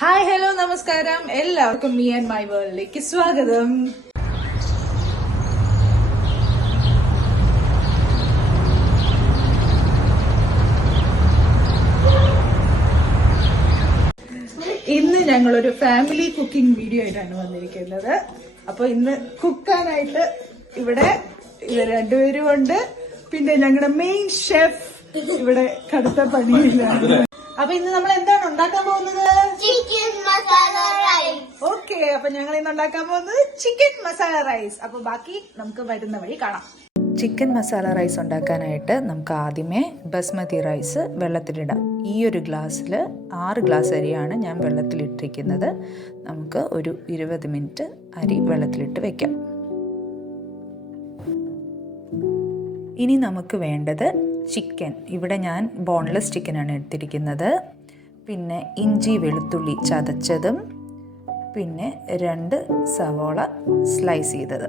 Hi hello നമസ്കാരം, എല്ലാവർക്കും me and my വേൾഡിലേക്ക് സ്വാഗതം. ഇന്ന് ഞങ്ങളൊരു ഫാമിലി കുക്കിംഗ് വീഡിയോ ആയിട്ടാണ് വന്നിരിക്കുന്നത്. അപ്പൊ ഇന്ന് കുക്കാനായിട്ട് ഇവിടെ ഇവർ രണ്ടുപേരും ഉണ്ട്. പിന്നെ ഞങ്ങളുടെ മെയിൻ ഷെഫ് ഇവിടെ കടുത്ത പണിയിലാണ്. അപ്പൊ ഇന്ന് നമ്മൾ എന്താണ് ഉണ്ടാക്കാൻ പോകുന്നത്? Chicken masala rice. ഓക്കെ, അപ്പൊ ഞങ്ങൾ ഇന്ന് ഉണ്ടാക്കാൻ പോകുന്നത് ചിക്കൻ മസാല റൈസ്. അപ്പൊ ബാക്കി നമുക്ക് വരുന്ന വഴി കാണാം. ചിക്കൻ മസാല റൈസ് ഉണ്ടാക്കാനായിട്ട് നമുക്ക് ആദ്യമേ ബസ്മതി റൈസ് വെള്ളത്തിലിടാം. ഈ ഒരു ഗ്ലാസ്സിൽ 6 ഗ്ലാസ് അരിയാണ് ഞാൻ വെള്ളത്തിലിട്ടിരിക്കുന്നത്. നമുക്ക് ഒരു 20 മിനിറ്റ് അരി വെള്ളത്തിലിട്ട് വെക്കാം. ഇനി നമുക്ക് വേണ്ടത് ചിക്കൻ. ഇവിടെ ഞാൻ ബോൺലെസ് ചിക്കനാണ് എടുത്തിരിക്കുന്നത്. പിന്നെ ഇഞ്ചി വെളുത്തുള്ളി ചതച്ചതും പിന്നെ 2 സവോള സ്ലൈസ് ചെയ്തത്.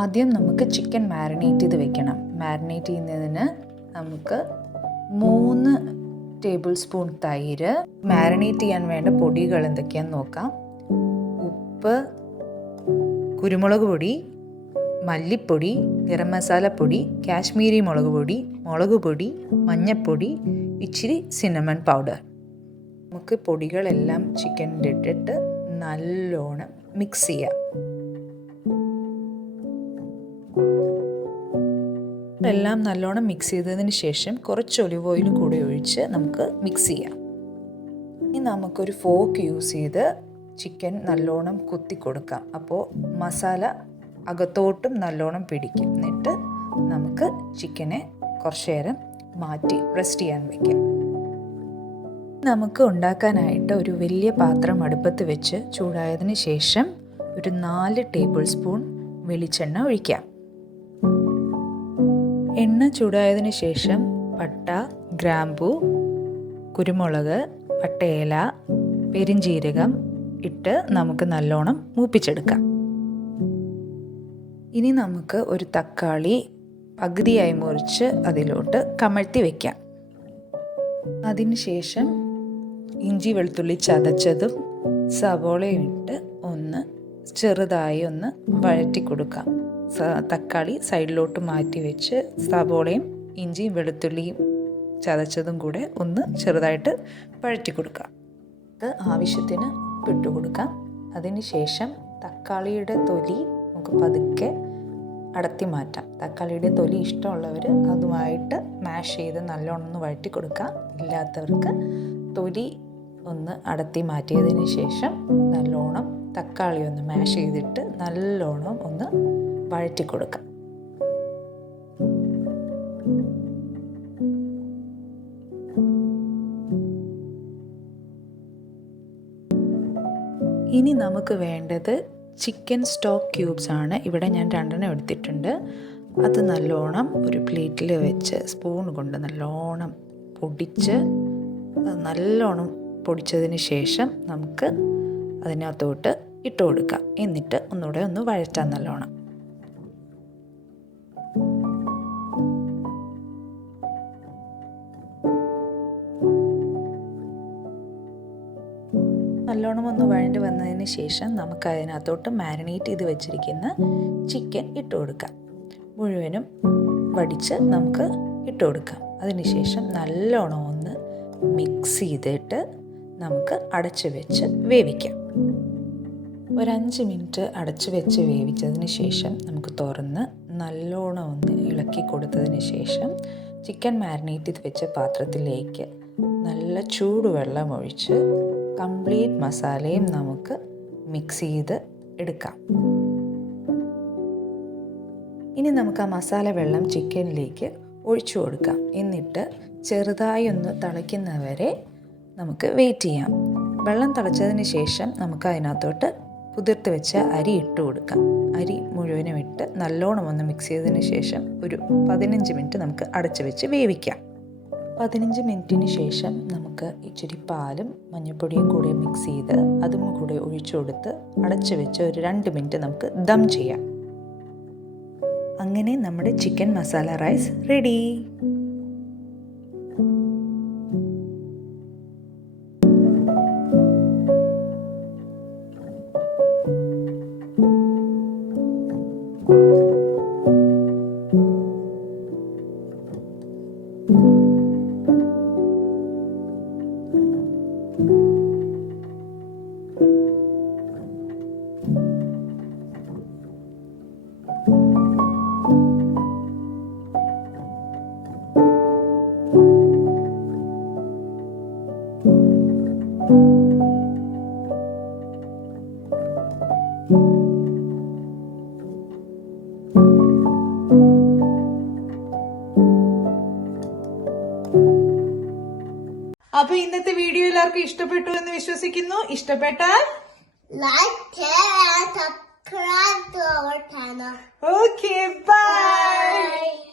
ആദ്യം നമുക്ക് ചിക്കൻ മാരിനേറ്റ് ചെയ്ത് വെക്കണം. മാരിനേറ്റ് ചെയ്യുന്നതിന് നമുക്ക് 3 ടേബിൾ സ്പൂൺ തൈര്. മാരിനേറ്റ് ചെയ്യാൻ വേണ്ട പൊടികൾ എന്തൊക്കെയാണെന്ന് നോക്കാം. ഉപ്പ്, കുരുമുളക് പൊടി, മല്ലിപ്പൊടി, ഗരം മസാലപ്പൊടി, കാശ്മീരി മുളക് പൊടി, മുളക് പൊടി, മഞ്ഞൾപ്പൊടി, ഇച്ചിരി സിന്നമൺ പൗഡർ. നമുക്ക് പൊടികളെല്ലാം ചിക്കനിൽ ഇട്ടിട്ട് നല്ലോണം മിക്സ് ചെയ്യാം. എല്ലാം നല്ലോണം മിക്സ് ചെയ്തതിന് ശേഷം കുറച്ച് ഒലിവ് ഓയിലും കൂടി ഒഴിച്ച് നമുക്ക് മിക്സ് ചെയ്യാം. ഇനി നമുക്കൊരു ഫോർക്ക് യൂസ് ചെയ്ത് ചിക്കൻ നല്ലോണം കുത്തി കൊടുക്കാം. അപ്പോൾ മസാല അകത്തോട്ടും നല്ലോണം പിടിക്കും. എന്നിട്ട് നമുക്ക് ചിക്കനെ കുറച്ച് നേരം മാറ്റി റെസ്റ്റ് ചെയ്യാൻ വയ്ക്കാം. നമുക്ക് ഉണ്ടാക്കാനായിട്ട് ഒരു വലിയ പാത്രം അടുപ്പത്ത് വെച്ച് ചൂടായതിന് ശേഷം ഒരു 4 ടേബിൾ സ്പൂൺ വെളിച്ചെണ്ണ ഒഴിക്കാം. എണ്ണ ചൂടായതിന് ശേഷം പട്ട, ഗ്രാമ്പൂ, കുരുമുളക്, പട്ടയേല, പെരിഞ്ജീരകം ഇട്ട് നമുക്ക് നല്ലോണം മൂപ്പിച്ചെടുക്കാം. ഇനി നമുക്ക് ഒരു തക്കാളി പകുതിയായി മുറിച്ച് അതിലോട്ട് കമഴ്ത്തി വയ്ക്കാം. അതിനുശേഷം ഇഞ്ചി വെളുത്തുള്ളി ചതച്ചതും സവോളയും ഇട്ട് ചെറുതായി വഴറ്റി കൊടുക്കാം. തക്കാളി സൈഡിലോട്ട് മാറ്റി വെച്ച് സവോളയും ഇഞ്ചിയും വെളുത്തുള്ളിയും ചതച്ചതും കൂടെ ചെറുതായിട്ട് വഴറ്റി കൊടുക്കാം. അത് ആവശ്യത്തിന് ഇട്ട് കൊടുക്കാം. അതിനുശേഷം തക്കാളിയുടെ തൊലി നമുക്ക് പതുക്കെ അടത്തി മാറ്റാം. തക്കാളിയുടെ തൊലി ഇഷ്ടമുള്ളവർ അതുമായിട്ട് മാഷ് ചെയ്ത് നല്ലോണം വഴറ്റി കൊടുക്കാം. ഇല്ലാത്തവർക്ക് തൊലി അടത്തി മാറ്റിയതിന് ശേഷം നല്ലോണം തക്കാളി മാഷ് ചെയ്തിട്ട് നല്ലോണം വഴറ്റി കൊടുക്കാം. ഇനി നമുക്ക് വേണ്ടത് ചിക്കൻ സ്റ്റോക്ക് ക്യൂബ്സ് ആണ്. ഇവിടെ ഞാൻ 2 എടുത്തിട്ടുണ്ട്. അത് നല്ലോണം ഒരു പ്ലേറ്റിൽ വെച്ച് സ്പൂൺ കൊണ്ട് നല്ലോണം പൊടിച്ചതിന് ശേഷം നമുക്ക് അതിനകത്തോട്ട് ഇട്ട് കൊടുക്കാം. എന്നിട്ട് ഒന്നുകൂടെ വഴറ്റാൻ നല്ലോണം. നല്ലോണം വഴണ്ടി വന്നതിന് ശേഷം നമുക്ക് അതിനകത്തോട്ട് മാരിനേറ്റ് ചെയ്ത് വെച്ചിരിക്കുന്ന ചിക്കൻ ഇട്ട് കൊടുക്കാം. മുഴുവനും വടിച്ച് നമുക്ക് ഇട്ട് കൊടുക്കാം. അതിനുശേഷം നല്ലോണം മിക്സ് ചെയ്തിട്ട് നമുക്ക് അടച്ച് വെച്ച് വേവിക്കാം. ഒരു 5 മിനിറ്റ് അടച്ച് വെച്ച് വേവിച്ചതിന് ശേഷം നമുക്ക് തുറന്ന് നല്ലോണം ഇളക്കി കൊടുത്തതിന് ശേഷം ചിക്കൻ മാരിനേറ്റ് ചെയ്ത് വെച്ച പാത്രത്തിലേക്ക് നല്ല ചൂടുവെള്ളം ഒഴിച്ച് കംപ്ലീറ്റ് മസാലയും നമുക്ക് മിക്സ് ചെയ്ത് എടുക്കാം. ഇനി നമുക്ക് ആ മസാല വെള്ളം ചിക്കനിലേക്ക് ഒഴിച്ചു കൊടുക്കാം. എന്നിട്ട് ചെറുതായി തിളയ്ക്കുന്നവരെ നമുക്ക് വെയിറ്റ് ചെയ്യാം. വെള്ളം തിളച്ചതിന് ശേഷം നമുക്ക് അതിനകത്തോട്ട് കുതിർത്ത് വെച്ച അരി ഇട്ട് കൊടുക്കാം. അരി മുഴുവനും ഇട്ട് നല്ലോണം മിക്സ് ചെയ്തതിന് ശേഷം ഒരു 15 മിനിറ്റ് നമുക്ക് അടച്ചു വെച്ച് വേവിക്കാം. 15 മിനിറ്റിന് ശേഷം നമുക്ക് ഇച്ചിരി പാലും മഞ്ഞൾപ്പൊടിയും കൂടെ മിക്സ് ചെയ്ത് അതും കൂടെ ഒഴിച്ചു കൊടുത്ത് അടച്ചു വെച്ച് ഒരു 2 മിനിറ്റ് നമുക്ക് ദം ചെയ്യാം. അങ്ങനെ നമ്മുടെ ചിക്കൻ മസാല റൈസ് റെഡി. അപ്പൊ ഇന്നത്തെ വീഡിയോ എല്ലാവർക്കും ഇഷ്ടപ്പെട്ടു എന്ന് വിശ്വസിക്കുന്നു. ഇഷ്ടപ്പെട്ടാൽ Like, share, and subscribe to our channel. Okay bye. Bye.